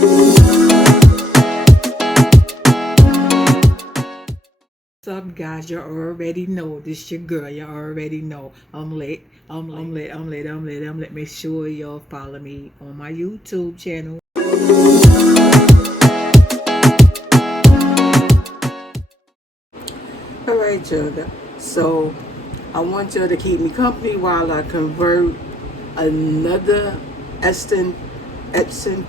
What's up, guys? You already know this your girl. You already know I'm late. Make sure y'all follow me on my YouTube channel. Alright, y'all. So I want y'all to keep me company while I convert another Epson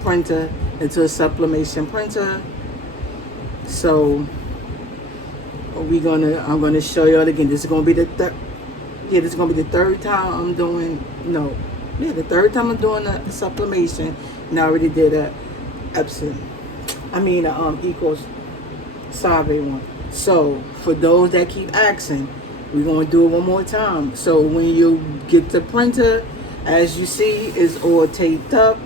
printer into a sublimation printer. So I'm gonna show y'all again. This is gonna be the third time I'm doing the third time I'm doing a sublimation, and I already did a Epson. Equals Sabe one. So for those that keep asking, we're gonna do it one more time. So when you get the printer, as you see, it's all taped up.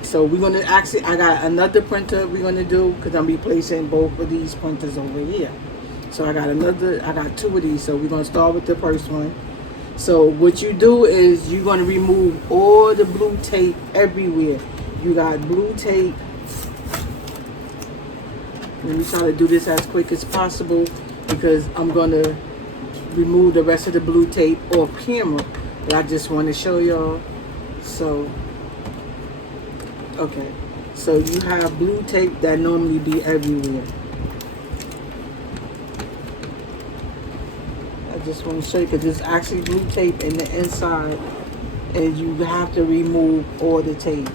So we're gonna I got another printer we're gonna do, because I'm replacing both of these printers over here. So I got two of these. So we're gonna start with the first one. So what you do is you're gonna remove all the blue tape everywhere. You got blue tape. Let me try to do this as quick as possible, because I'm gonna remove the rest of the blue tape off camera. But I just want to show y'all. So okay, so you have blue tape that normally be everywhere. I just want to show you, because there's actually blue tape in the inside, and you have to remove all the tape.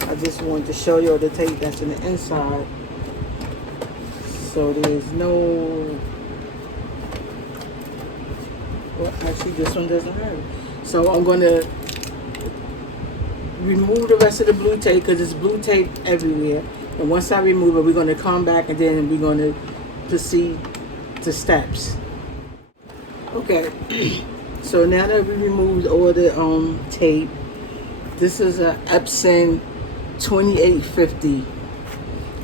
I just wanted to show you all the tape that's in the inside. So there's no... Well, actually, this one doesn't hurt. So I'm going to remove the rest of the blue tape, because there's blue tape everywhere. And once I remove it, we're going to come back, and then we're going to proceed to steps. Okay. So now that we removed all the tape, this is a Epson 2850.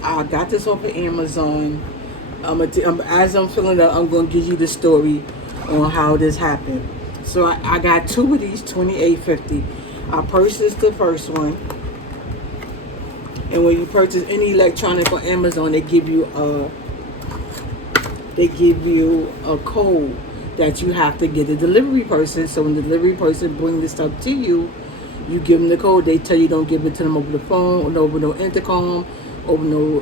I got this off of Amazon. As I'm filling it up, I'm going to give you the story on how this happened. So I got two of these 2850. I purchased the first one, and when you purchase any electronic on Amazon, they give you a code that you have to get the delivery person. So when the delivery person brings the stuff to you, you give them the code. They tell you don't give it to them over the phone, or over no intercom, over no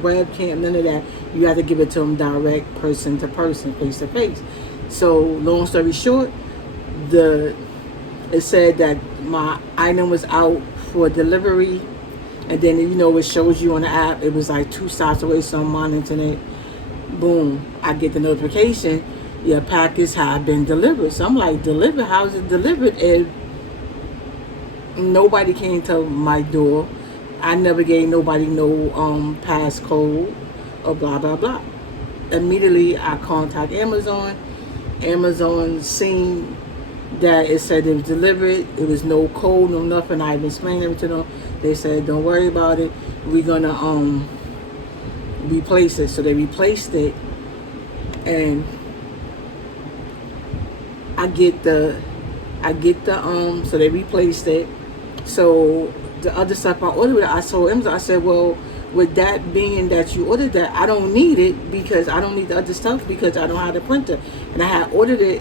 webcam, none of that. You have to give it to them direct, person to person, face to face. So long story short, it said that my item was out for delivery, and then it shows you on the app. It was like 2 stops away, so I'm on internet. Boom, I get the notification, your package had been delivered. So I'm like, delivered? How is it delivered if nobody came to my door? I never gave nobody no passcode or blah blah blah. Immediately I contact Amazon. Amazon seen that it said it was delivered. It was no code, no nothing. I even explained everything to them. They said, don't worry about it. We're gonna replace it. So they replaced it, and I get the so they replaced it. So the other stuff I ordered, I told Amazon, I said, well, with that being that you ordered that, I don't need it, because I don't need the other stuff, because I don't have the printer. And I had ordered it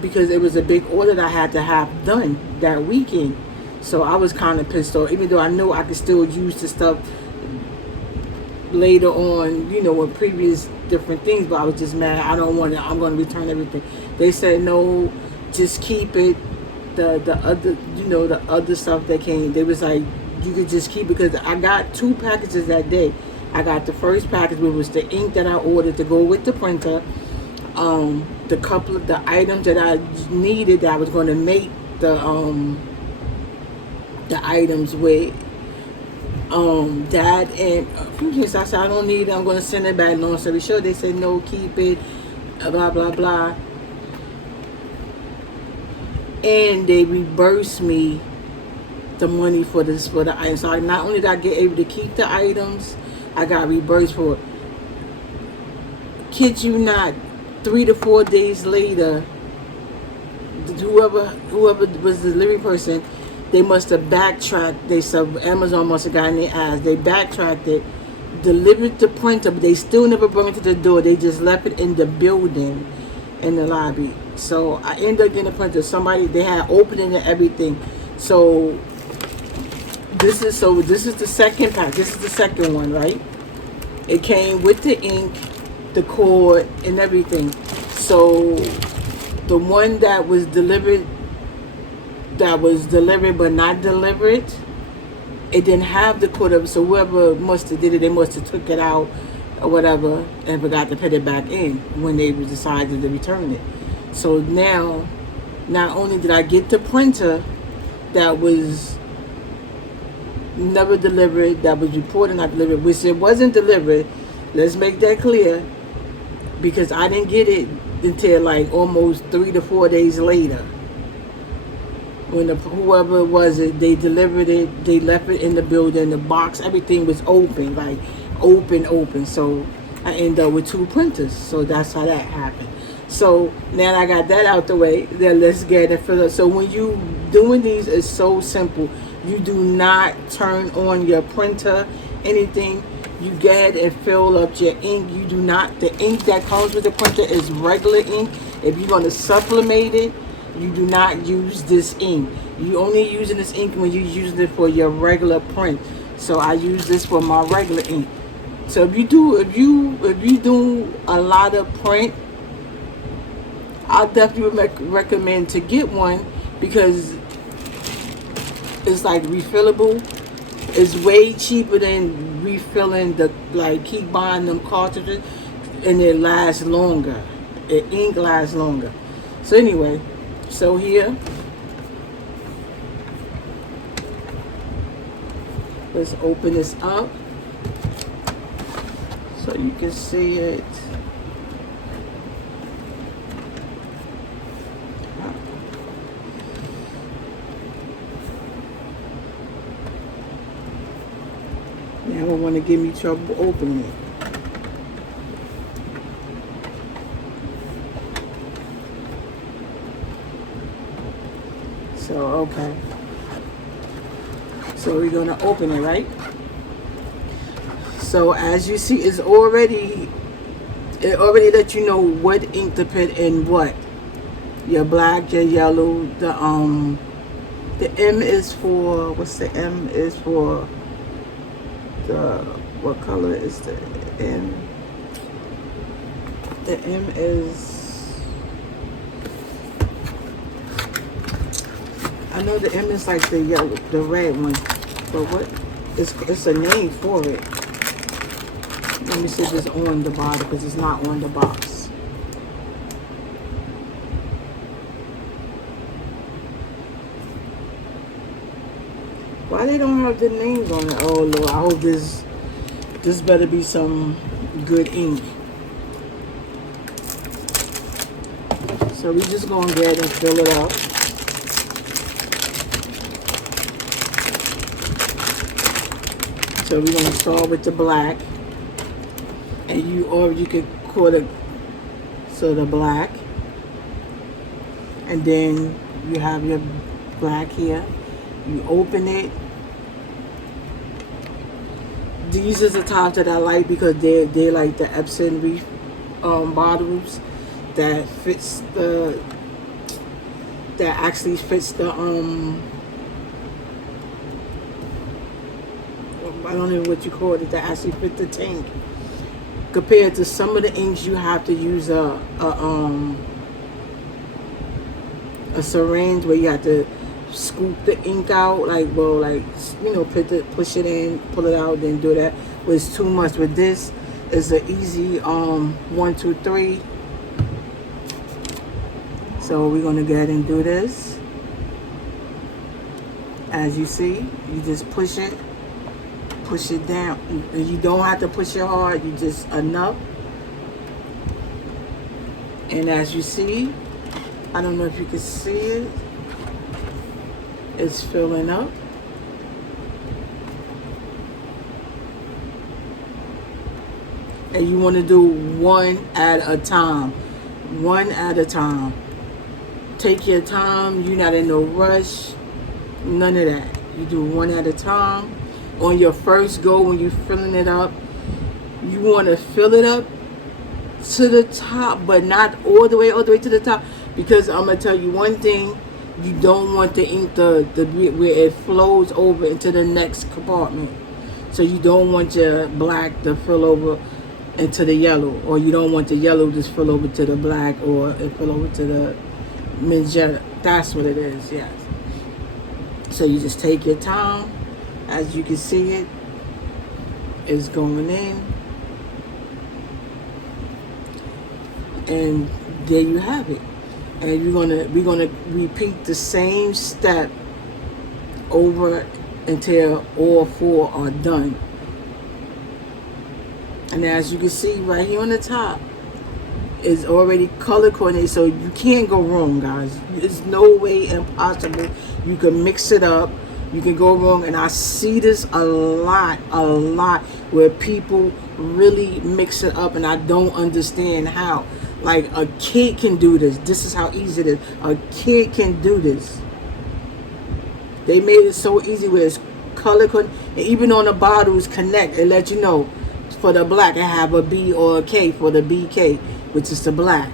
because it was a big order that I had to have done that weekend. So I was kind of pissed off, even though I knew I could still use the stuff later on, with previous different things, but I was just mad. I don't want it. I'm going to return everything. They said, no, just keep it. The other, the other stuff that came, they was like, you could just keep it, because I got 2 packages that day. I got the first package, which was the ink that I ordered to go with the printer, the couple of the items that I needed that I was going to make the items with, that, and I said I don't need it, I'm going to send it back. Long story short, they said no, keep it, blah blah blah, and they reimbursed me the money for the items. So not only did I get able to keep the items, I got reimbursed for it. Kid you not, 3 to 4 days later, whoever was the delivery person, they must have backtracked. Amazon must have gotten their ass. They backtracked it, delivered the printer, but they still never brought it to the door. They just left it in the building, in the lobby. So I ended up getting a printer. They had opening and everything. So this is the second pack. This is the second one, right? It came with the ink, the cord, and everything. So the one that was delivered but not delivered, it didn't have the cord of it. So whoever must have did it, they must have took it out or whatever and forgot to put it back in when they decided to return it. So now, not only did I get the printer that was never delivered, that was reported not delivered, which it wasn't delivered, let's make that clear, because I didn't get it until like almost 3 to 4 days later. When whoever it was, they delivered it, they left it in the building, the box, everything was open, like open. So I ended up with 2 printers. So that's how that happened. So now I got that out the way, then let's get it filled up. So when you doing these, it's so simple. You do not turn on your printer, anything. You go ahead and fill up your ink. You do not, the ink that comes with the printer is regular ink. If you're going to sublimate it, you do not use this ink. You only using this ink when you're using it for your regular print. So I use this for my regular ink. So if you do a lot of print, I'll definitely recommend to get one, because it's like refillable. It's way cheaper than refilling keep buying them cartridges, and it lasts longer. The ink lasts longer. So anyway, so here, let's open this up so you can see it. Now I don't want to give me trouble opening it. So, okay. So we're going to open it, right? So as you see, it already let you know what ink to put in what. Your black, your yellow, the M is for, what's the M is for? What color is the M? The M is, I know the M is like the yellow, the red one, but what? It's a name for it. Let me see if it's on the bottom, because it's not on the box. Why they don't have the names on it? Oh Lord, I hope this better be some good ink. So we just gonna go ahead and fill it up. So we're gonna start with the black, and you could call it the black, and then you have your black here. You open it. These are the tops that I like, because they're like the Epson bottles that fits that actually fits the I don't know what you call it, that actually fit the tank. Compared to some of the inks, you have to use a syringe where you have to scoop the ink out, push it in, pull it out, then do that. But it's too much. With this, it's an easy 1, 2, 3. So we're gonna go ahead and do this. As you see, you just push it down. You don't have to push it hard, you just enough. And as you see, I don't know if you can see it, it's filling up. And you want to do one at a time. take your time. You're not in no rush. None of that. You do one at a time. On your first go, when you're filling it up, you want to fill it up to the top, but not all the way to the top, because I'm gonna tell you one thing: you don't want the ink the where it flows over into the next compartment. So you don't want your black to fill over into the yellow, or you don't want the yellow to fill over to the black, or it fill over to the magenta. That's what it is. Yes. So you just take your time. As you can see, it is going in, and there you have it. And we're gonna repeat the same step over until all 4 are done. And as you can see right here on the top, is already color coordinated, so you can't go wrong, guys. There's no way impossible you can mix it up. You can go wrong, and I see this a lot where people really mix it up, and I don't understand how. Like, a kid can do this. This is how easy it is. A kid can do this. They made it so easy where it's color code, and even on the bottles connect. It let you know for the black, I have a B or a K for the BK, which is the black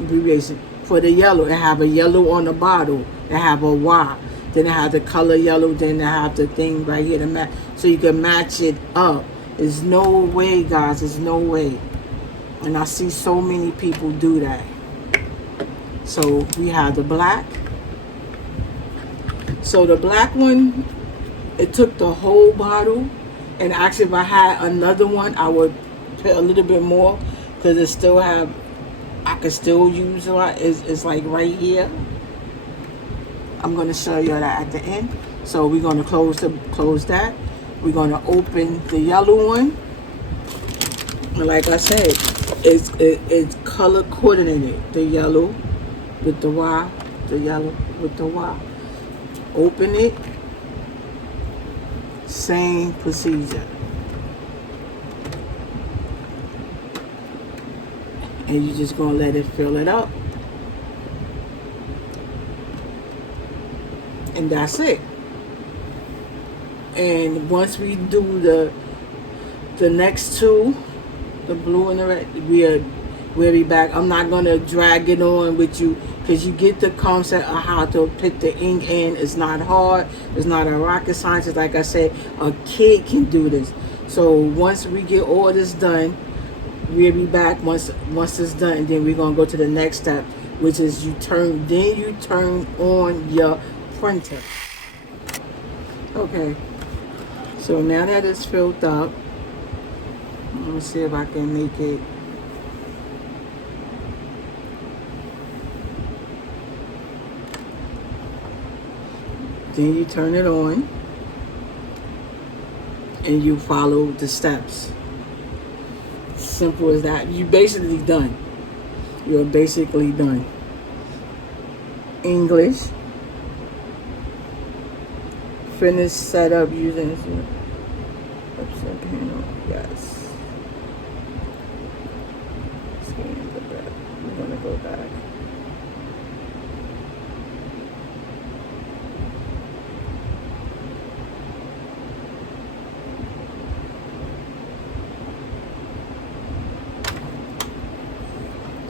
abbreviation. For the yellow, it have a yellow on the bottle. It have a Y. Then I have the color yellow. Then I have the thing right here to match, so you can match it up. There's no way, guys. There's no way. And I see so many people do that. So we have the black. So the black one, it took the whole bottle. And actually, if I had another one, I would put a little bit more, because it still have, I could still use a lot. It's like right here. I'm going to show you that at the end. So we're going to close that. We're going to open the yellow one. And like I said, it's color coordinated. The yellow with the Y, the yellow with the Y. Open it. Same procedure. And you're just going to let it fill it up. And that's it. And once we do the next 2, the blue and the red, we'll be back. I'm not gonna drag it on with you, because you get the concept of how to put the ink in. It's not hard. It's not a rocket science. It's like I said, a kid can do this. So once we get all this done, we'll be back once it's done, and then we're gonna go to the next step, which is you turn on your printer. Okay, so now that it's filled up, let me see if I can make it. Then you turn it on, and you follow the steps. Simple as that. You're basically done. You're basically done. English. Finish setup using Epson panel. Yes. We're gonna go back.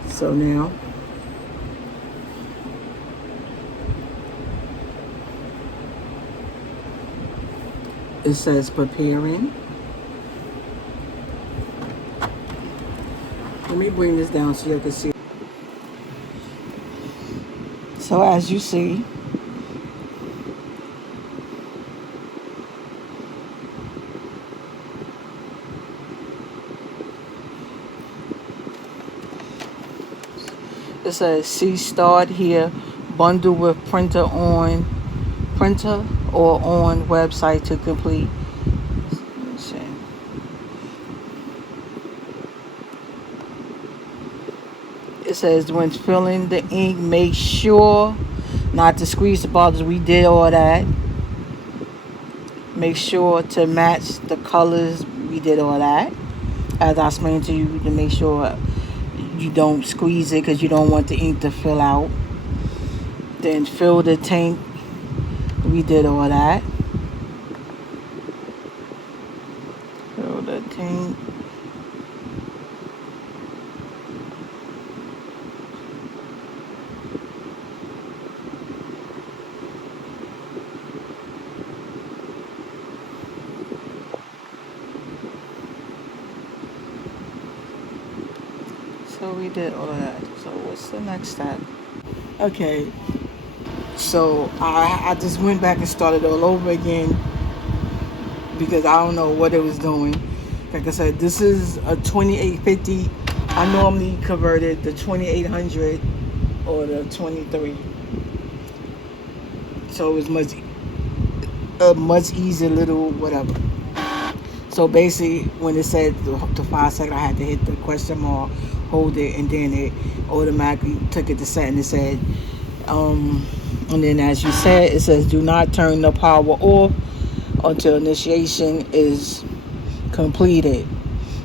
So now it says preparing. Let me bring this down so you can see. So as you see, it says see start here, bundle with printer or on website to complete. It says when filling the ink, make sure not to squeeze the bottles. We did all that. Make sure to match the colors. We did all that. As I explained to you, to make sure you don't squeeze it, because you don't want the ink to fill out. Then fill the tank. We did all that. Fill the tank. So we did all of that. So what's the next step? Okay. So I just went back and started all over again because I don't know what it was doing. Like I said, this is a 2850. I normally converted the 2800 or the 23. So it was much easier little whatever. So basically, when it said the 5 second, I had to hit the question mark, hold it, and then it automatically took it to set, and it said, and then as you said, it says do not turn the power off until initiation is completed.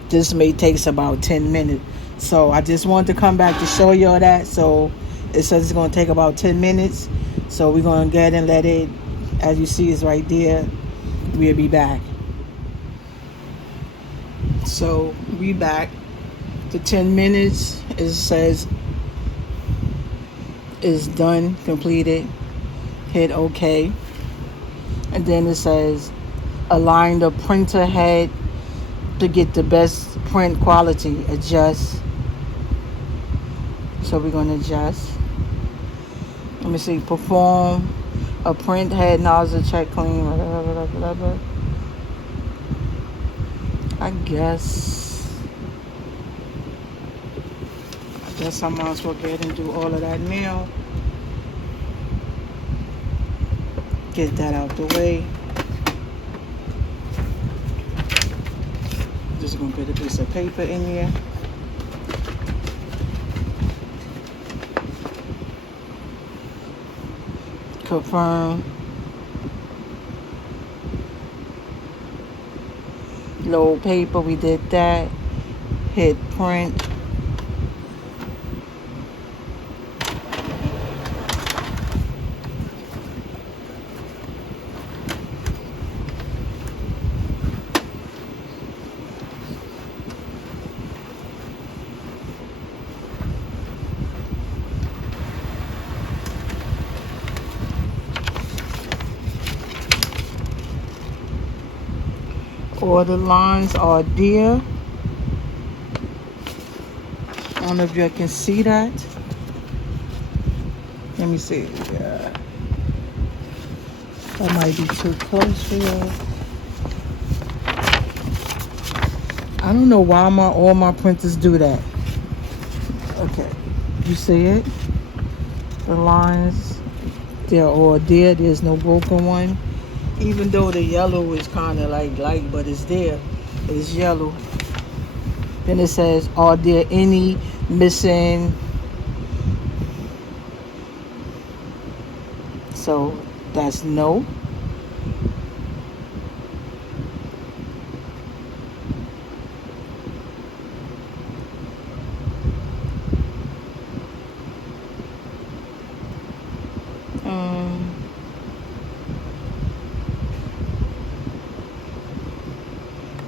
This may take about 10 minutes. So I just wanted to come back to show y'all that. So it says it's going to take about 10 minutes. So we're going to get and let it, as you see, it's right there. We'll be back. So we back to 10 minutes. It says is done, completed. Hit OK. And then it says align the printer head to get the best print quality. Adjust. So we're going to adjust. Let me see. Perform a print head nozzle check clean. I guess I might as well go ahead and do all of that now. Get that out the way. Just gonna put a piece of paper in here. Confirm. Load paper, we did that. Hit print. All the lines are there. I don't know if you can see that. Let me see. Yeah. That might be too close for you. I don't know why all my printers do that. Okay. You see it? The lines, they're all there. There's no broken one. Even though the yellow is kind of like light, but it's there. It's yellow. Then it says, are there any missing? So that's no.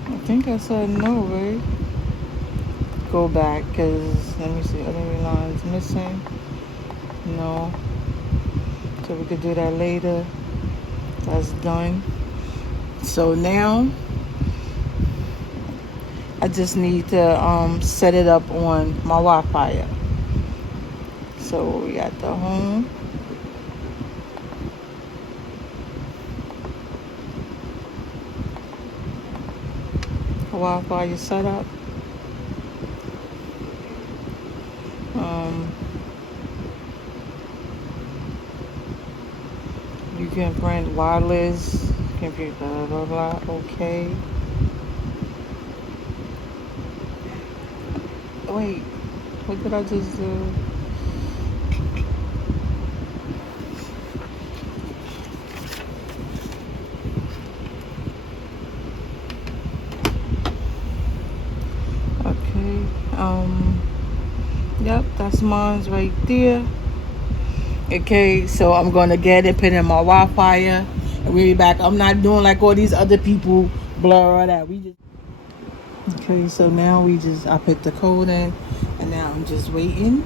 I think I said no, right? Go back, because let me see, other lines missing. No. So we could do that later. That's done. So now I just need to set it up on my Wi-Fi. So we got the home. Wi-Fi is set up. You can print wireless, computer, blah, blah, blah. Okay. Wait, what did I just do? Okay. Yep, that's mine's right there. Okay, so I'm gonna get it, put in my Wi-Fi, and we'll be back. I'm not doing like all these other people blur all that. We just okay. So now I put the code in, and now I'm just waiting.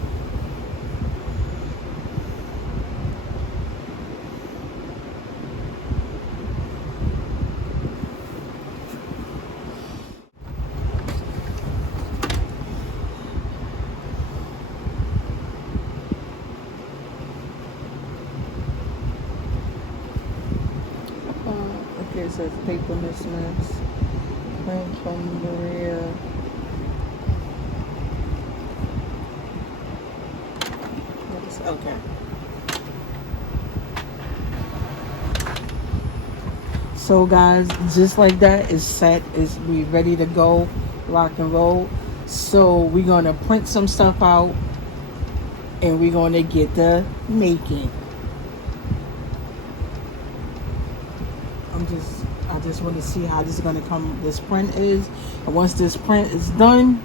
Okay, it says paper mismatch. Print from Maria. Okay. So guys, just like that, is set. Is we ready to go, rock and roll. So we're gonna print some stuff out, and we're gonna get the making. I just want to see how this is gonna come. This print is, and once this print is done,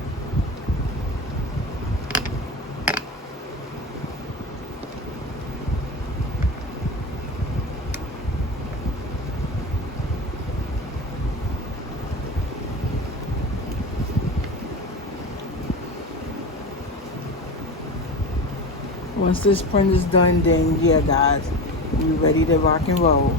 then yeah, guys, we ready to rock and roll.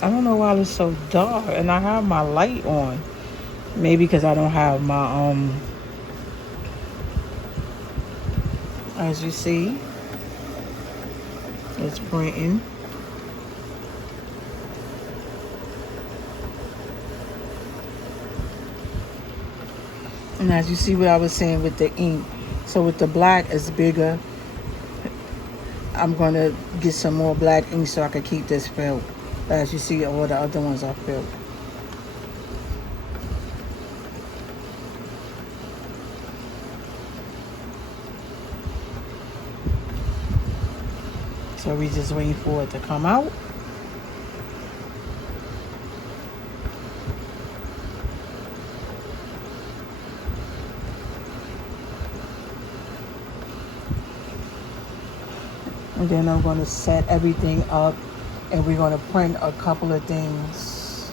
I don't know why it's so dark, and I have my light on. Maybe because I don't have my as you see, it's printing. And as you see what I was saying with the ink, so with the black it's bigger. I'm gonna get some more black ink so I can keep this filled. As you see, all the other ones are filled. So we just waiting for it to come out. And then I'm going to set everything up, and we're going to print a couple of things.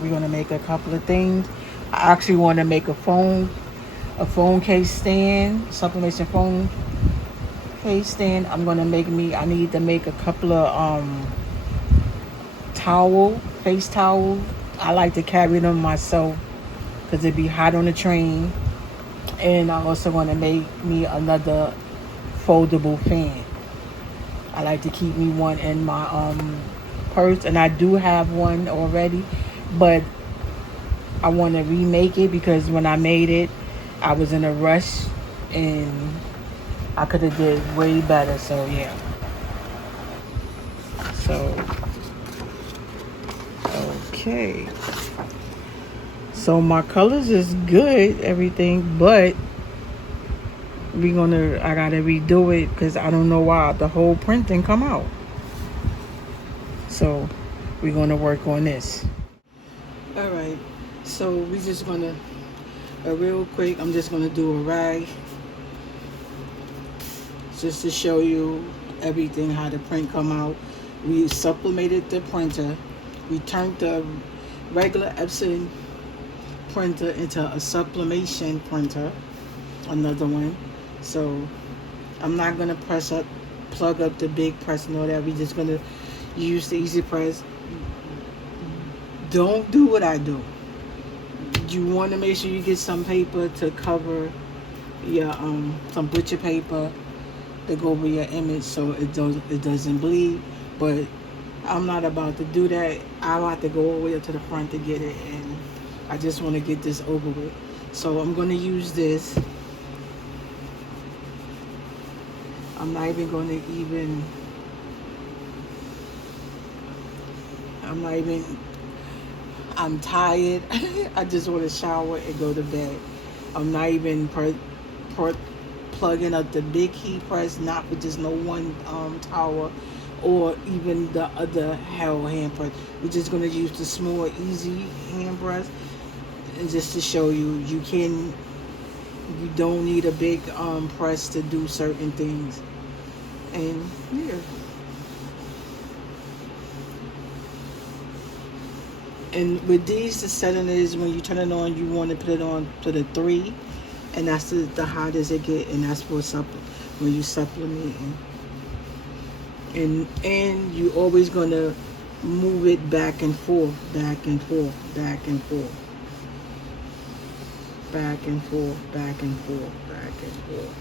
We're going to make a couple of things. I actually want to make a phone case stand, sublimation phone case stand. I need to make a couple of face towel. I like to carry them myself because it'd be hot on the train. And I also want to make me another foldable fan. I like to keep me one in my purse, and I do have one already, but I want to remake it because when I made it, I was in a rush and I could have did way better. So yeah. So okay. So my colors is good, everything, but I gotta redo it because I don't know why the whole print didn't come out. So we're gonna work on this. All right, so we just gonna real quick, I'm just gonna do a rag just to show you everything, how the print come out. We sublimated the printer. We turned the regular Epson printer into a sublimation printer, another one. So I'm not gonna plug up the big press and all that. We just gonna use the easy press. Don't do what I do. You want to make sure you get some paper to cover your some butcher paper to go over your image so it doesn't bleed. But I'm not about to do that. I have to go all the way up to the front to get it, and I just want to get this over with. So I'm gonna use this. I'm not even going to I'm tired. I just want to shower and go to bed. I'm not even plug in the big heat press, not with just no one tower or even the other hand press. We're just going to use the small, easy hand press. And just to show you, you don't need a big press to do certain things. And yeah. And with these, the setting is when you turn it on, you want to put it on to the 3, and that's the hottest it get, and that's for when you supplementing. And you always gonna move it back and forth, back and forth, back and forth, back and forth, back and forth, back and forth.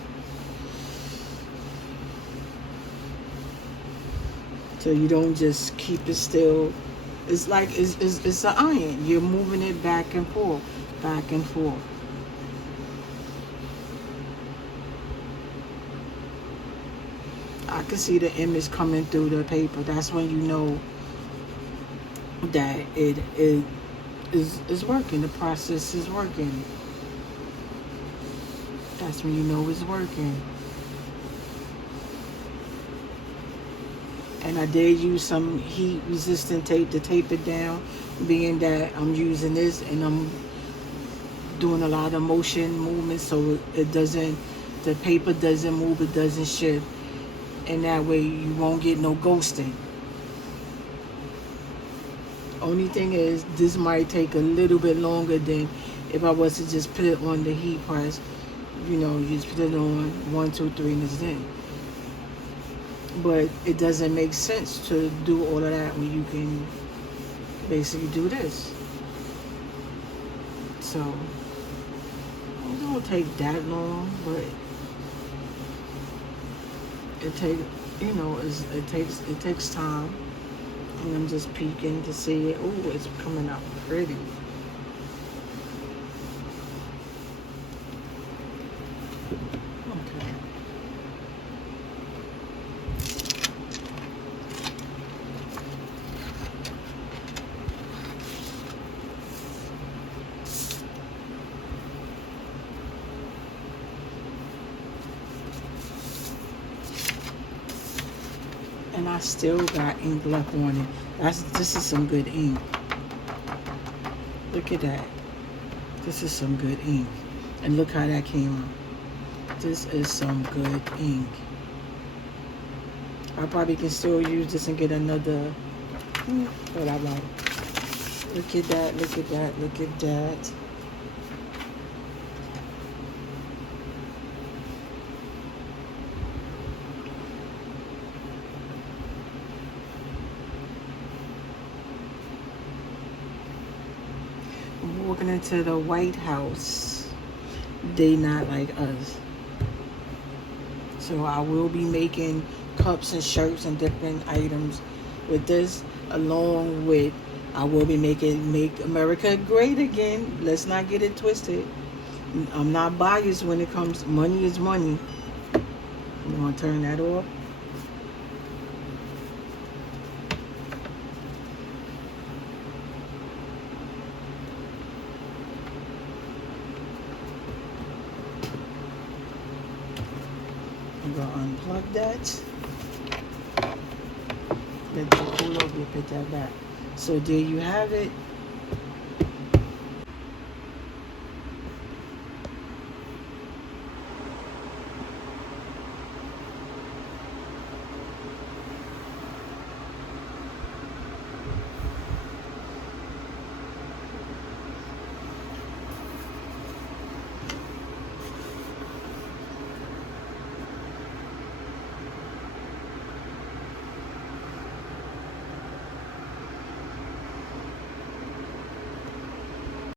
So you don't just keep it still. It's like it's an iron. You're moving it back and forth, back and forth. I can see the image coming through the paper. That's when you know that it is working. The process is working. That's when you know it's working. And I did use some heat resistant tape to tape it down, being that I'm using this and I'm doing a lot of movement, so the paper doesn't move, it doesn't shift, and that way you won't get no ghosting. Only thing is, this might take a little bit longer than if I was to just put it on the heat press. You know, you just put it on 1, 2, 3 and it's in. But it doesn't make sense to do all of that when you can basically do this. So it don't take that long, but it takes time. And I'm just peeking to see it. Oh, it's coming out pretty. Okay. And I still got ink left on it. This is some good ink. Look at that. This is some good ink. And look how that came out. This is some good ink. I probably can still use this and get another. What I like. Look at that, look at that, look at that. Walking into the White House, they not like us. So I will be making cups and shirts and different items with this, along with I will be making Make America Great Again. Let's not get it twisted. I'm not biased when it comes. Money is money. You want to turn that off? I'm going to unplug that. Let it cool off, you put that back. So there you have it.